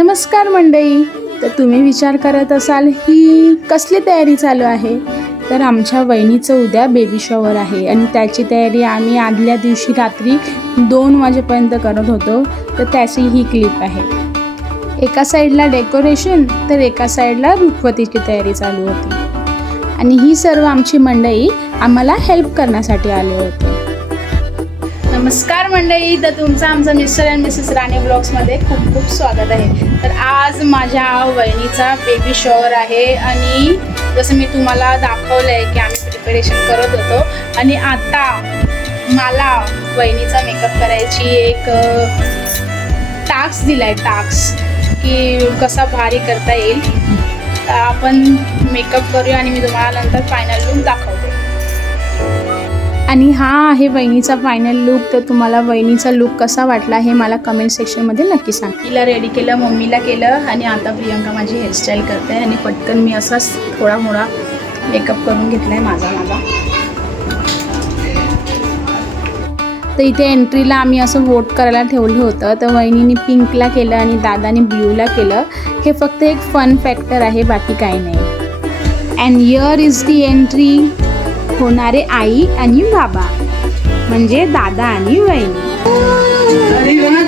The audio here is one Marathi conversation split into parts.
नमस्कार मंडळी. तर तुम्ही विचार करत असाल ही कसली तयारी चालू आहे. तर आमच्या वहिनीचं उद्या बेबी शॉवर आहे आणि त्याची तयारी आम्ही आदल्या दिवशी रात्री 2 वाजेपर्यंत करत होतो. तर त्याची ही क्लिप आहे. एका साईडला डेकोरेशन तर एका साईडला रुखवतीची तयारी चालू होती आणि ही सर्व आमची मंडळी आम्हाला हेल्प करण्यासाठी आले होते. नमस्कार मंडळी. तर तुमचं आमचं मिस्टर अँड मिसेस राणे ब्लॉग्समध्ये खूप खूप स्वागत आहे. तर आज माझ्या वहिनीचा बेबी शॉवर आहे आणि जसं मी तुम्हाला दाखवलं आहे की आम्ही प्रिपरेशन करत होतो आणि आता मला वहिनीचा मेकअप करायची एक टास्क दिला आहे. टास्क की कसा भारी करता येईल. तर आपण मेकअप करूया आणि मी तुम्हाला नंतर फायनल लुक दाखवते. आणि हा आहे वहिनीचा फायनल लुक. तर तुम्हाला वहिनीचा लुक कसा वाटला हे मला कमेंट सेक्शनमध्ये नक्की सांग. तिला रेडी केलं, मम्मीला केलं आणि आता प्रियंका माझी हेअरस्टाईल करते आणि पटकन मी असाच थोडा मोडा मेकअप करून घेतला आहे माझा. तर इथे एंट्रीला आम्ही असं वोट करायला ठेवलं होतं. तर वहिनीने पिंकला केलं आणि दादाने ब्ल्यूला केलं. हे फक्त एक फन फॅक्टर आहे, बाकी काही नाही. And here is the entry. होणारे आई आणि बाबा म्हणजे दादा आणि वहिनी.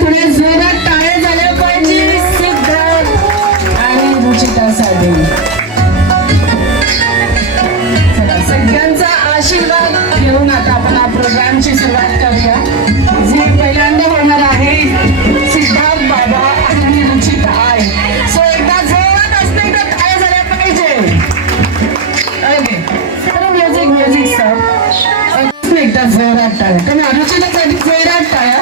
थोड्या जोरात टाळ्या झाल्या पाहिजे सिद्धार्थ आणि रुचितासाठी. सगळ्यांचा आशीर्वाद घेऊन आता आपण हा प्रोग्रामची सुरुवात करूया. जे पहिल्यांदा होणार आहे सिद्धार्थ बाबा आणि रुचिता आई. सो एकदा जोरात असते तर टाळ्या झाल्या पाहिजे. म्यूजिक सब एकदा जोरात टाळ्या. तर रुचितासाठी जोरात टाळ्या.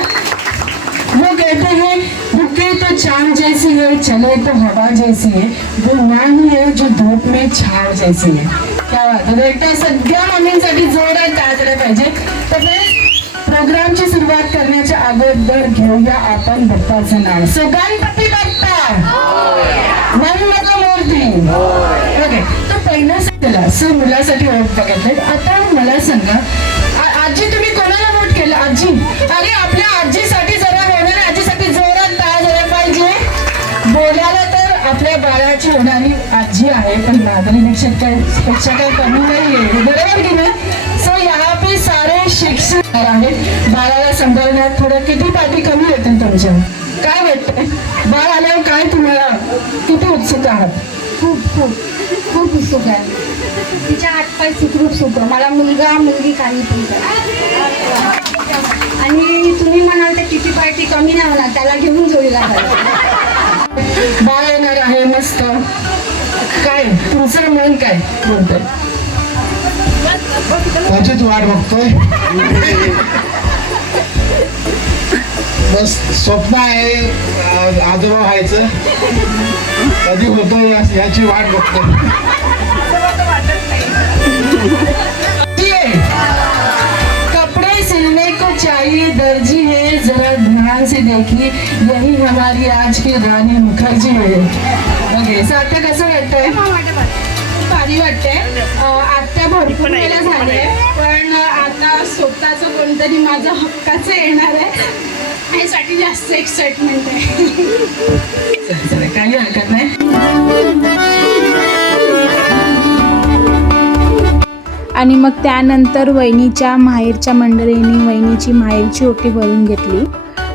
वो कहते हैं रुके तो चांद जैसी है, चले तो हवा जैसी है, वो नाही है जो धूप में छाव जैसी है. क्या बात है. एकदा सगळ्या मम्मींसाठी जोरात टाळल्या पाहिजे. तर प्रोग्रामची सुरुवात करण्याच्या अगोदर घेऊया आपण बाप्पाचं नाव. सो गणपती बाप्पा मंगल मूर्ती. ओके. तर पहिला चला सो मुलासाठी वोट बघितले. आता मला सांगा आजी तुम्ही कोणाला वोट केलं. आजी अरे आपल्या आजीसाठी जरा होणाऱ्या आजीसाठी जोरात टाळ्या झाल्या पाहिजे. बोलायला तर आपल्या बाळाची होणारी आजी आहे पण पेक्षा काही कमी नाहीये, बरोबर की नाही. सो यहाँ पे सारे शिक्षक आहेत. बाळाला सांभाळण्यात थोडं किती पाठी कमी येतील तुमच्या. काय वाटतंय बाळ आल्यावर काय तुम्हाला किती उत्सुक आहात. खूप खूप खूप उत्सुक आहे. तिच्या हातपाय सुखरूप सुख. मला मुलगा मुलगी काही पण करा. आणि तुम्ही म्हणाल तर किती पार्टी कमी नाही होणार, त्याला घेऊन जोडीला बाळ येणार आहे मस्त. काय तुमचं मन काय बोलतंय. त्याचीच वाट बघतोय. बस स्वप्न आहे आजोबा व्हायचं. कधी होतं याची वाट बघतोय. कपड़े सिलने को चाहिए दर्जी है, जरा ध्यान से देखिए यही हमारी आज की रानी मुखर्जी है. ओके. आता कसं वाटतंय. भारी वाटते. आत्या भरपूर वेळा झाले पण आता स्वतःचं कोणतरी माझं हक्काचं येणार आहे यासाठी जास्त एक्साइटमेंट आहे. काही हरकत नाही. आणि मग त्यानंतर वहिनीच्या माहेरच्या मंडळींनी वहिनीची माहेरची ओटी भरून घेतली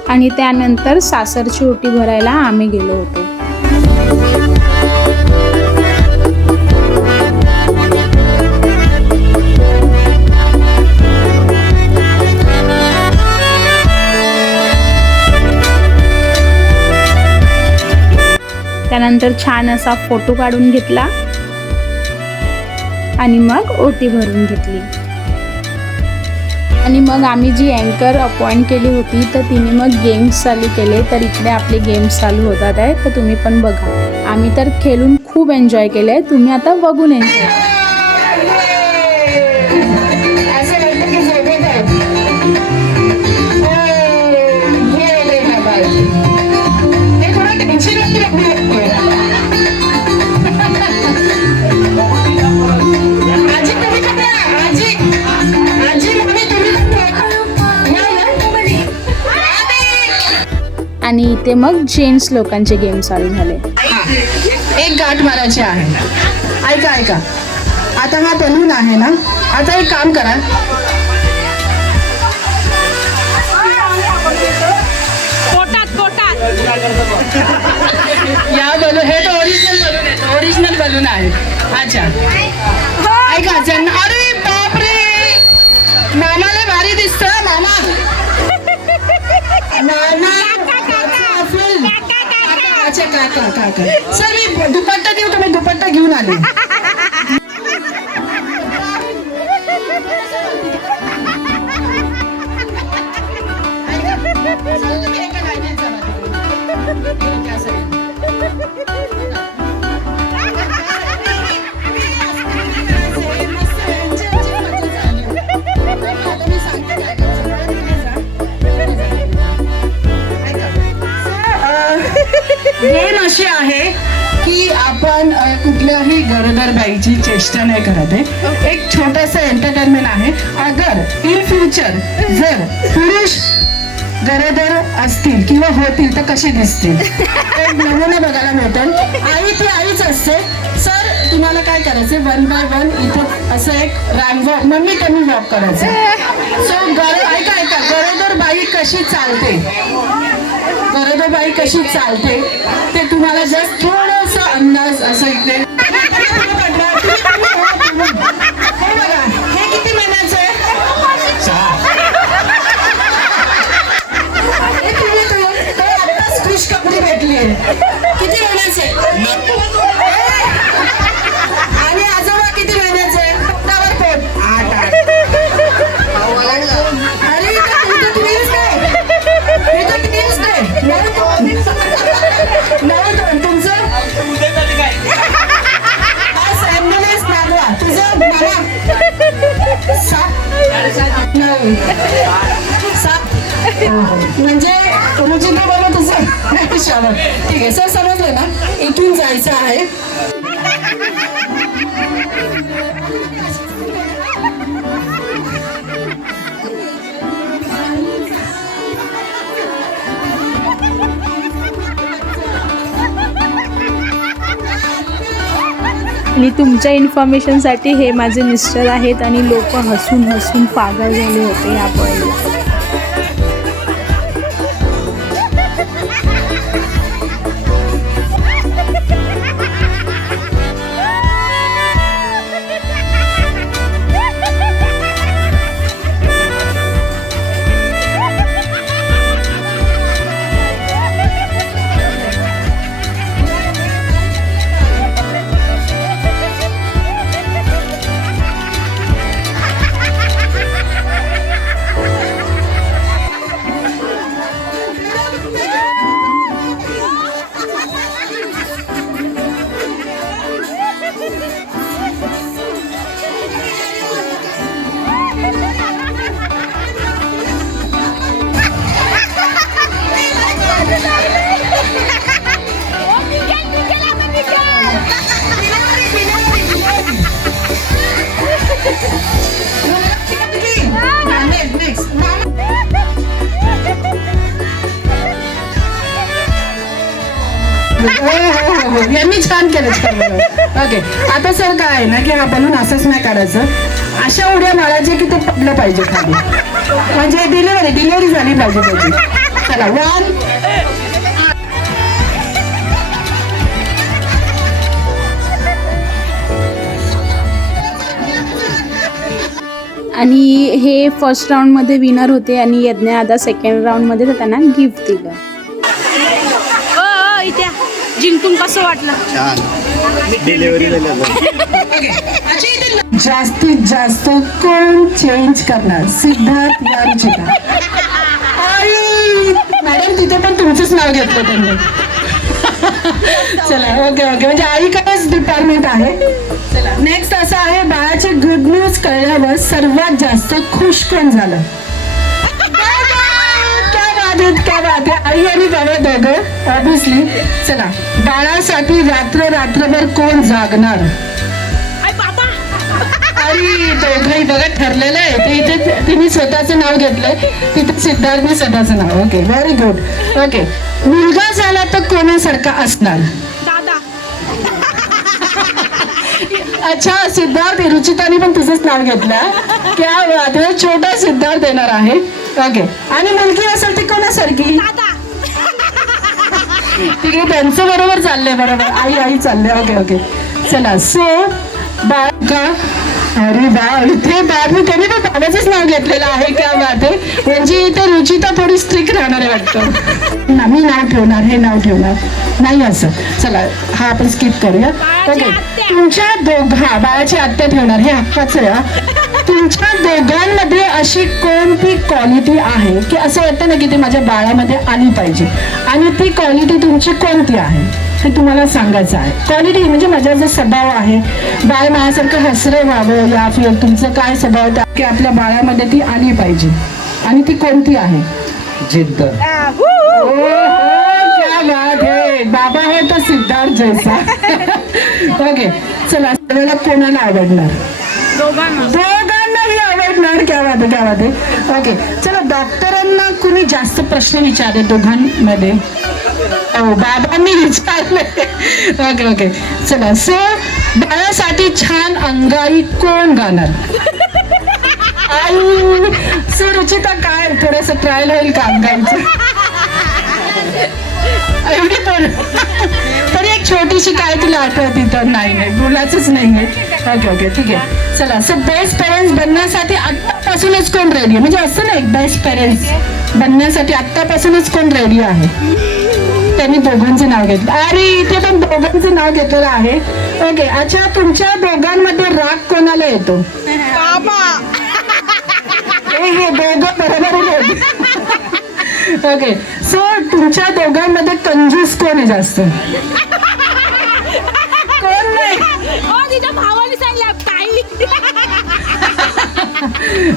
आणि त्यानंतर सासरची ओटी भरायला आम्ही गेलो होतो. त्यानंतर छान असा फोटो काढून घेतला आणि मग ओटी भरून घेतली. आणि मग आम्ही जी अँकर अपॉइंट केली होती तर तिने मग गेम्स चालू केले. तर इकडे आपले गेम्स चालू होतात आहे तर तुम्ही पण बघा. आम्ही तर खेळून खूप एन्जॉय केलं आहे. तुम्ही आता बघून एन्जॉय. आणि इथे मग जेंट्स लोकांचे गेम चालू झाले. एक गाठ मारायची आहे. ऐका ऐका, आता हा बलून आहे ना, आता एक काम करा, या बलून, हे तर ओरिजिनल बलून आहे, ओरिजिनल बलून आहे. अच्छा ऐका, ज्यांना, अरे बापरे, मामाला भारी दिसत मामा. अच्छा काका काका, सर मी दुपट्टा देऊ, तुम्ही दुपट्टा घेऊन आले. गेम अशी आहे की आपण कुठल्याही गरोदर बाईची चेष्टा नाही करत आहे. एक छोटंसं एंटरटेनमेंट आहे. अगर इन फ्युचर जर पुरुष गरोदर असतील किंवा होतील तर कसे दिसतील, एक नमुना बघायला मिळतील. आई ती आईच असते. सर तुम्हाला काय करायचं, 1 by 1 इथं असं एक रॅम्प वॉक, मम्मी कमी वॉक करायचं. सो ऐका ऐका, गरोदर बाई कशी चालते, गरोदर बाई कशी चालते ते तुम्हाला जस्ट थोडंसं अंदाज असं इकडे. हे किती महिन्याचं आहे? आत्ताच खुश कपडे भेटली. किती महिन्याचे? आणि आजोबा किती महिन्याचे? पोटावर पोट 8. अरे इथं ट्विन्स आहे, इथं ट्विन्स आहे. 9 तुमचं ॲम्ब्युलन्स मागवा. तुझं मामा 7 म्हणजे रुचिता बाबा तुझं शावर. ठीक आहे सर, समजलं ना, इथून जायचं आहे. आणि तुमच्या इन्फॉर्मेशनसाठी हे माझे मिस्टर आहेत आणि लोक हसून हसून पागल झाले होते या पॉईंटला. यांनी छान केलं, छान. ओके आता सर काय आहे ना की आपण असंच नाही काढायचं, अशा उड्या मारायचे की ते पडलं पाहिजे खाली, म्हणजे डिलिव्हरी झाली पाहिजे त्याची. चला 1. आणि हे फर्स्ट राऊंडमध्ये विनर होते आणि यज्ञ आता सेकंड राऊंडमध्ये तर त्यांना गिफ्ट दिलं. इथे जिंकून कसं वाटलं? डिलिव्हरी झाली. जास्तीत जास्त कोण चेंज करणार, सिद्धार्थ या रुचिता? मॅडम तिथे पण तुमचंच नाव घेतलं त्यांनी. चला ओके ओके, म्हणजे आईकडेच डिपार्टमेंट आहे. नेक्स्ट असं आहे, बाळाचे गुड न्यूज कळल्यावर सर्वात जास्त खुश कोण झालं? क्या बात आहे, आई आणि बाबा दोघं ऑब्विसली. चला, बाळासाठी रात्रभर कोण जागणार? अरे दोघंही बघा ठरलेलं आहे ते. इथे तिने स्वतःचं नाव घेतलंय, तिथे सिद्धार्थने स्वतःचं नाव. Okay very good. ओके मुलगा झाला तर कोणासारखा असणार? अच्छा, सिद्धार्थ, रुचितानी पण तुझंच नाव घेतलं. क्या बात आहे, छोटा सिद्धार्थ येणार आहे. ओके, आणि मुलगी असेल ती कोणासारखी? ठीक आहे, त्यांचं बरोबर चाललंय, बरोबर, आई चाललंय. ओके ओके, चला. सो बाळका, अरे वा, इथे बाबू त्यांनी पण बाबाचंच नाव घेतलेलं आहे. क्या बात आहे, म्हणजे इथे रुचिता थोडी स्ट्रिक्ट राहणार आहे वाटतं. मी नाव ठेवणार, हे नाव ठेवणार नाही असं. चला, हा आपण स्किप करूया. ओके, तुमच्या बाळाची आत्या ठेवणार, हे हक्काचं आहे हा. तुमच्या दोघांमध्ये अशी कोणती क्वालिटी आहे की असं वाटतं ना की ती माझ्या बाळामध्ये आली पाहिजे, आणि ती क्वालिटी तुमची कोणती आहे हे तुम्हाला सांगायचं आहे. क्वालिटी म्हणजे माझा जो स्वभाव आहे, बाळ माझ्यासारखं हसरं व्हावं, या फिर तुमचं काय स्वभाव की आपल्या बाळामध्ये ती आली पाहिजे, आणि ती कोणती आहे? जिद्द. क्या बात है, बाबा है तो सिद्धार्थ जैसा. ओके, चला, सगळ्याला कोणाला आवडणार? दोघांनाही आवडणार. क्या बात आहे, क्या बात आहे. ओके, चला, डॉक्टरांना कुणी जास्त प्रश्न विचारले दोघांमध्ये? बाबांनी विचारले. ओके ओके, चला. सो बाळासाठी छान अंगाई कोण गाणार? आई. सो रुचिता, काय थोडस ट्रायल होईल का अंगाईचं? एवढी पण तरी एक छोटीशी काय तुला आठवते तर? नाही, बोलायचंच नाहीये. ओके ओके, ठीक आहे, चला. सो बेस्ट पेरेंट्स बनण्यासाठी आत्तापासूनच कोण रेडी आहे? म्हणजे असं नाही, बेस्ट पेरेंट्स बनण्यासाठी आत्तापासूनच कोण रेडी आहे? त्यांनी दोघांचं नाव घेतलं. अरे, इथे पण दोघांचं नाव घेतलेलं आहे. ओके, अच्छा, तुमच्या दोघांमध्ये राग कोणाला येतो? हे दोघं बरोबर आहेत. ओके, सो तुमच्या दोघांमध्ये कंजूस कोण आहे जास्त? कोण नाही?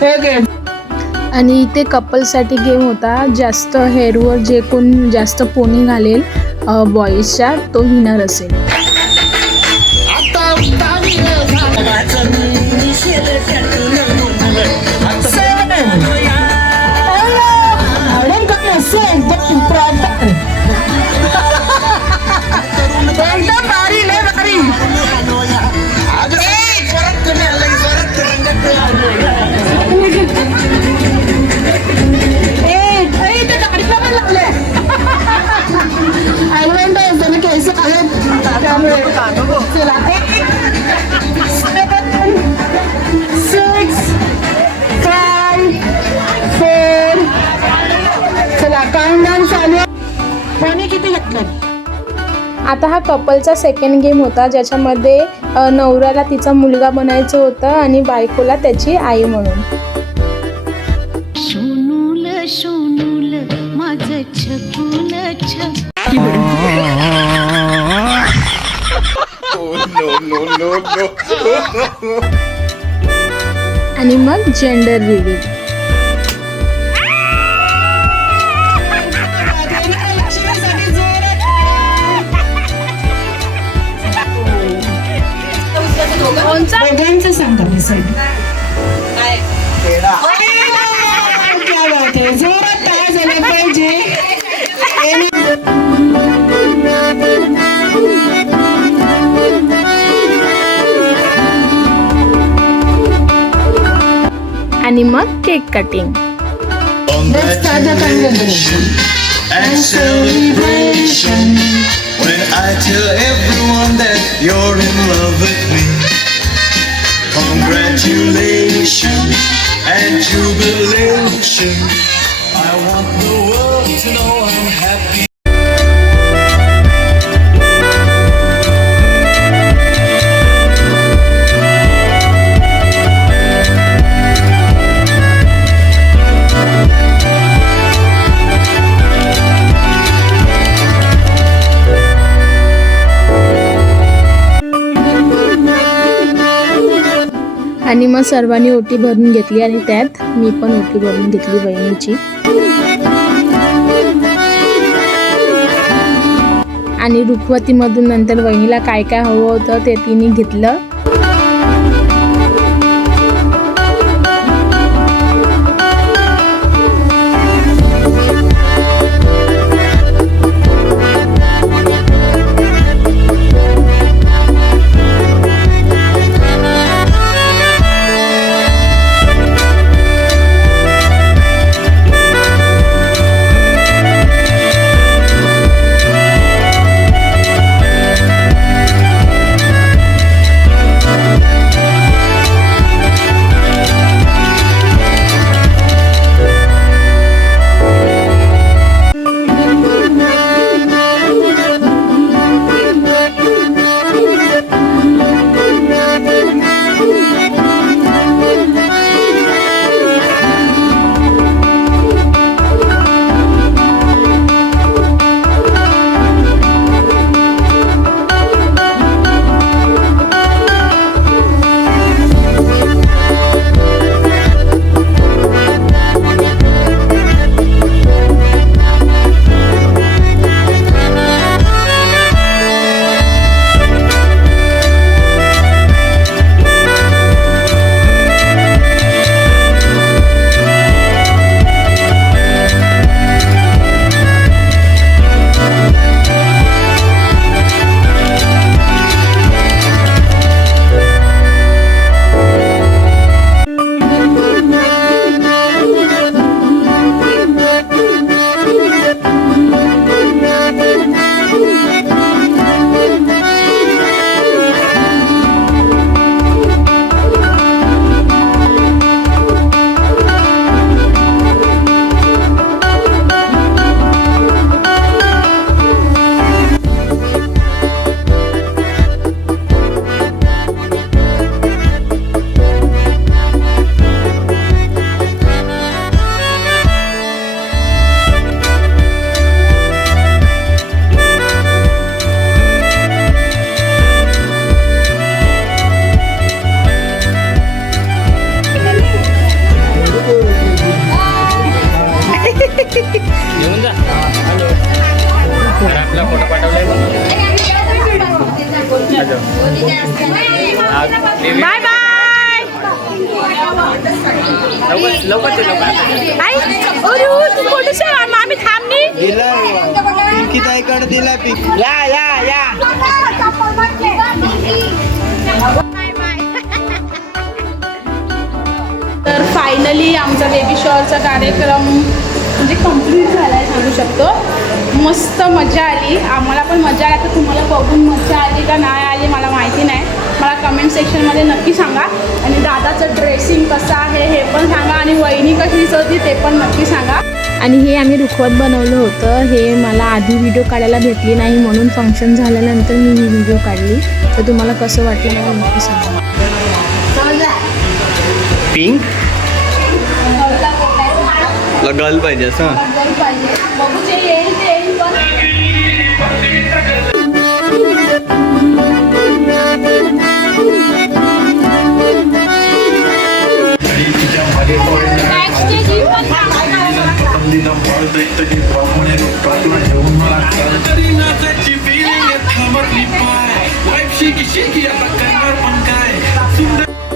ओके. आणि इथे कपलसाठी गेम होता. जास्त हेअरवर जे कोण जास्त पोनी घालेल बॉईजच्या, तो विनर असेल. एकदम भारी, लय भारी. आता हा कपलचा सेकंड गेम होता, ज्याच्यामध्ये नवऱ्याला तिचा मुलगा बनायचं होतं आणि बायकोला त्याची आई म्हणून. सोनूल सोनूल माझं छकुल आणि मग जेंडर रिव्हील. दोघांचं सांगा. क्या बात आहे, जोरात टाळ्या झाल्या पाहिजे. आणि मग cake cutting. Let's start the conversation and celebration. When I tell everyone that you're in love with me, congratulations and jubilation. I want the world to know I'm happy. आणि मग सर्वांनी ओटी भरून घेतली, आणि त्यात मी पण ओटी भरून घेतली बहिणीची. आणि रुखवतीमधून नंतर बहिणीला काय काय हवं होतं ते तिने घेतलं. बाय बाय आई तू फोटोशे मामी थांबनी ताईकडे दिला पीक या तर फायनली आमचा बेबी शॉवरचा कार्यक्रम म्हणजे कंप्लीट झाला आहे सांगू शकतो. मस्त मजा आली, आम्हाला पण मजा आली. आता तुम्हाला बघून मजा आली का नाही आली मला माहिती नाही, मला कमेंट सेक्शनमध्ये नक्की सांगा. आणि दादाचं ड्रेसिंग कसं आहे हे पण सांगा, आणि वहिनी कशी होती ते पण नक्की सांगा. आणि हे आम्ही रुखवत बनवलं होतं, हे मला आधी व्हिडिओ काढायला भेटली नाही म्हणून फंक्शन झाल्यानंतर मी ही व्हिडिओ काढली. तर तुम्हाला कसं वाटलं मला नक्की सांगा. पिंक गर्ल पाहिजे असं बघू जे येईल ते येईल पण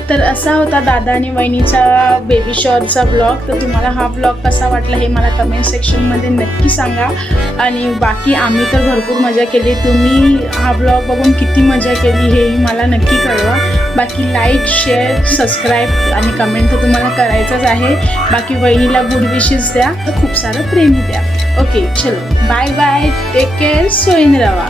तर असा होता दादा आणि वहिनीचा बेबी शॉवरचा ब्लॉग. तर तुम्हाला हा ब्लॉग कसा वाटला हे मला कमेंट सेक्शनमध्ये नक्की सांगा. आणि बाकी आम्ही तर भरपूर मजा केली, तुम्ही हा ब्लॉग बघून किती मजा केली हेही मला नक्की कळवा. बाकी लाईक शेअर सबस्क्राईब आणि कमेंट तर तुम्हाला करायचंच आहे. बाकी वहिनीला गुड विशेस द्या, तर खूप सारं प्रेमी द्या. ओके चलो बाय बाय, टेक केअर, सोईन रवा.